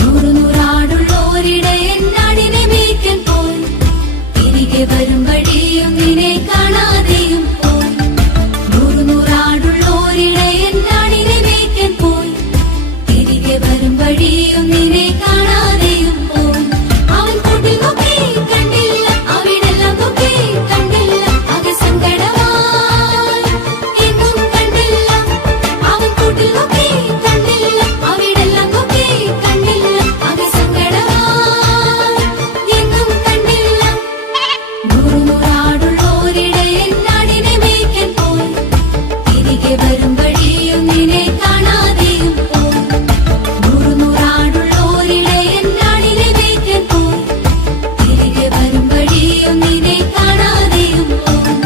നൂറാടുള്ളോരിടയൻ നാടിനെ മേയ്ക്കാൻ പോയി. തിരികെ വരും വഴിയൊന്നിനെ കാണാതെയും പോയി. നൂറാടുള്ളോരിടയൻ നാടിനെ മേയ്ക്കാൻ പോയി. തിരികെ വരും വഴിയൊന്നിനെ കാണാതെയും പോയി. അവൻ കൂട്ടിൽ നോക്കി കണ്ടില്ല, അവിടെല്ലാം നോക്കി കണ്ടില്ല, ആകെ സങ്കടമായി എങ്ങും കണ്ടില്ല. അവൻ കൂട്ടിൽ നോക്കി കണ്ടില്ല, അവിടെല്ലാം നോക്കി കണ്ടില്ല, ആകെ സങ്കടമായി എങ്ങും കണ്ടില്ല. നൂറാടുള്ളോരിടയൻ നാടിനെ മേയ്ക്കാൻ പോയി. തിരികെ വരും വഴിയൊന്നിനെ കാണാതെയും പോയി. നൂറാടുള്ളോരിടയൻ നാടിനെ മേയ്ക്കാൻ പോയി. തിരികെ വരും വഴിയൊന്നിനെ കാണാതെയും പോയി.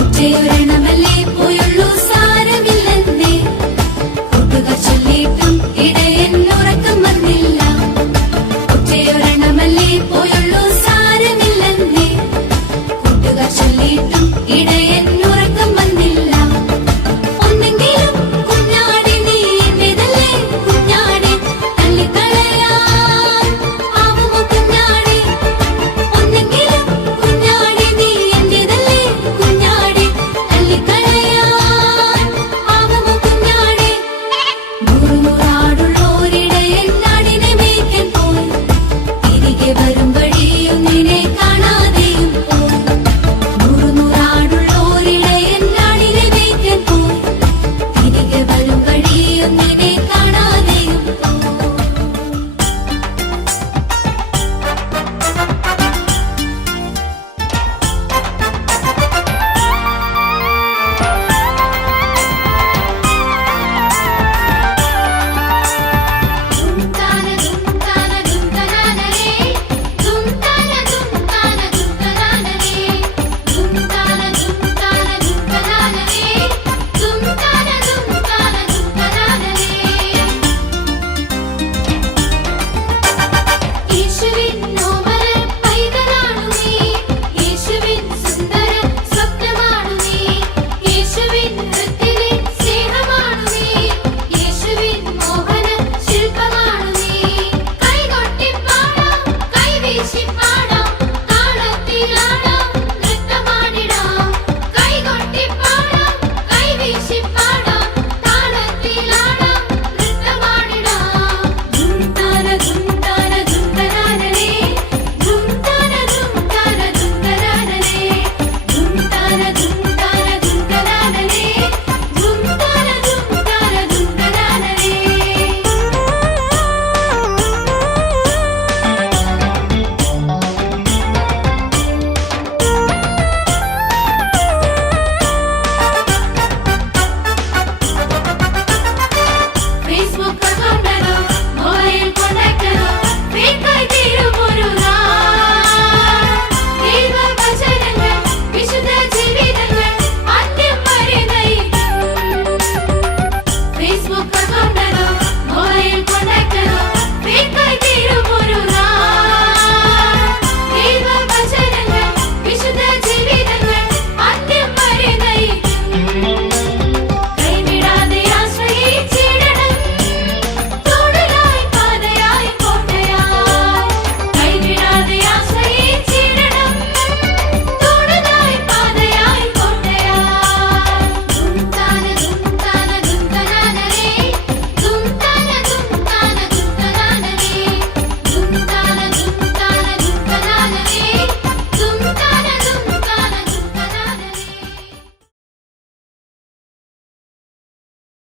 ഒറ്റയൊരെണ്ണമല്ലേ പോയുള്ളൂ, സാരമില്ലെന്നേ. കൂട്ടുകാർ ചൊല്ലിയിട്ടും ഇടയൻ ഉറക്കം വന്നില്ല. ഒറ്റയൊരെണ്ണമല്ലേ പോയുള്ളൂ, സാരമില്ലെന്നേ. കൂട്ടുകാർ ചൊല്ലിയിട്ടും ഇടയൻ